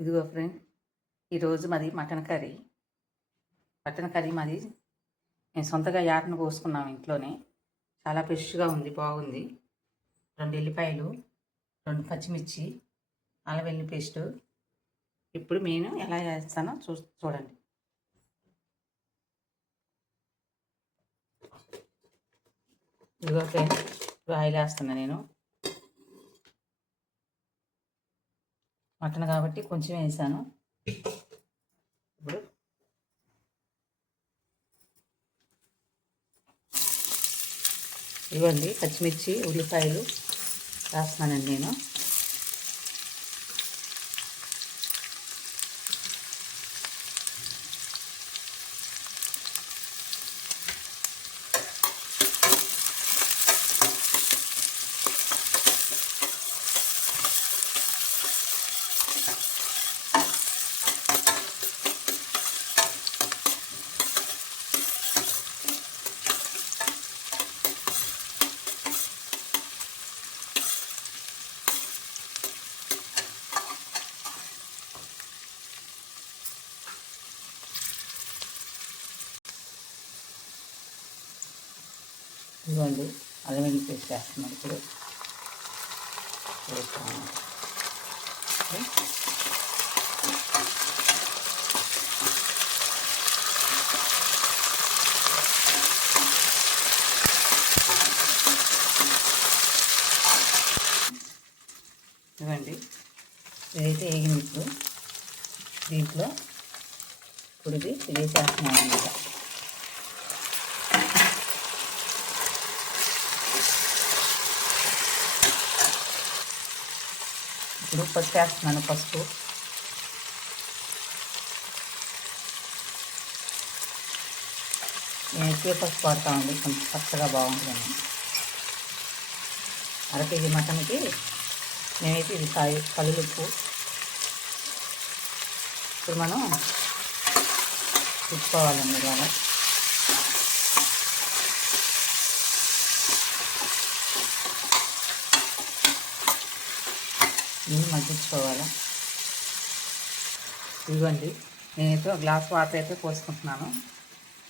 ఇదిగో ఫ్రెండ్, ఈరోజు మాది మటన్ కర్రీ. మాది మేము సొంతగా యాటను కోసుకున్నాం ఇంట్లోనే. చాలా ఫ్రెష్గా ఉంది, బాగుంది. 2 ఎల్లిపాయలు, 2 పచ్చిమిర్చి, అల్లం వెల్లుల్లి పేస్టు. ఇప్పుడు నేను ఎలా చేస్తానో చూడండి. ఇదిగో ఫ్రెండ్, ఆయిల్ వేస్తున్నా నేను. మటన్ కాబట్టి కొంచెం వేసాను. ఇప్పుడు ఇవ్వండి పచ్చిమిర్చి, ఉల్లిపాయలు వేస్తున్నానండి నేను. ఇవ్వండి అల్లం వెల్లుల్లి పేస్ట్ వేస్తున్నాను ఇప్పుడు. ఇవ్వండి ఇదైతే వేగింది. దీంట్లో ఇప్పుడు ఇది వేసేస్తున్నాను అన్నమాట. ఇప్పుడు పసుపు వేస్తున్నాను. పసుపు నేను ఎక్కువ పసుపు వాడతామండి, కొంచెం పచ్చగా బాగుంటుందని. 1/2 కేజీ మటన్కి నేనైతే ఇది కల్లుప్పు. ఇప్పుడు మనం తిప్పుకోవాలండి ఇవాళ. నీళ్ళు మగ్గించుకోవాలి. ఇవ్వండి నేనైతే 1 గ్లాస్ వాటర్ అయితే పోసుకుంటున్నాను.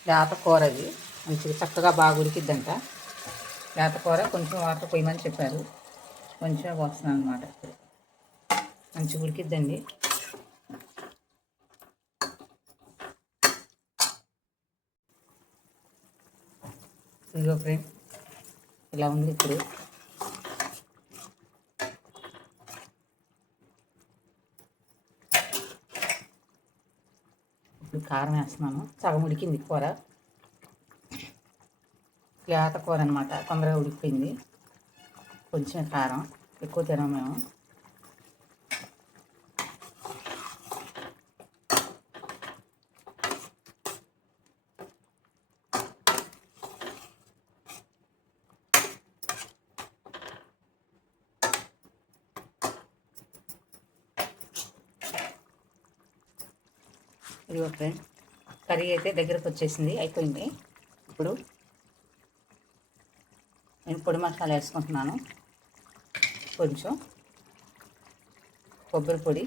లేత కూర అది మంచిగా చక్కగా బాగా ఉడికిద్దంట. లేత కూర కొంచెం వాటర్ పోయమని చెప్పారు, కొంచెం పోస్తున్నాను అనమాట. మంచిగా ఉడికిద్దండి. ఇదిగో ఫ్రెండ్ ఇలా ఉంది. ఇప్పుడు కారం వేస్తున్నాను. సగం ఉడికింది కూర. లేత కూర అనమాట, తొందరగా ఉడికిపోయింది. కొంచెం కారం, ఎక్కువ తినాం మేము. ఇదిగో ఫ్రెండ్ కర్రీ అయితే దగ్గరకు వచ్చేసింది, అయిపోయింది. ఇప్పుడు నేను పొడి మసాలా వేసుకుంటున్నాను. కొంచెం కొబ్బరి పొడి,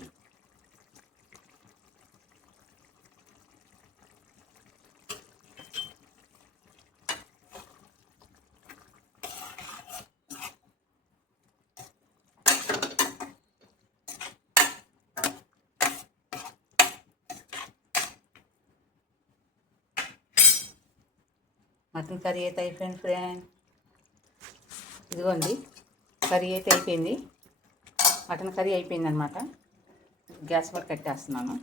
మటన్ కర్రీ అయితే అయిపోయింది ఫ్రెండ్. ఇదిగోండి కర్రీ అయితే అయిపోయింది. మటన్ కర్రీ అయిపోయింది అనమాట. గ్యాస్ మీద కట్టేస్తున్నాను.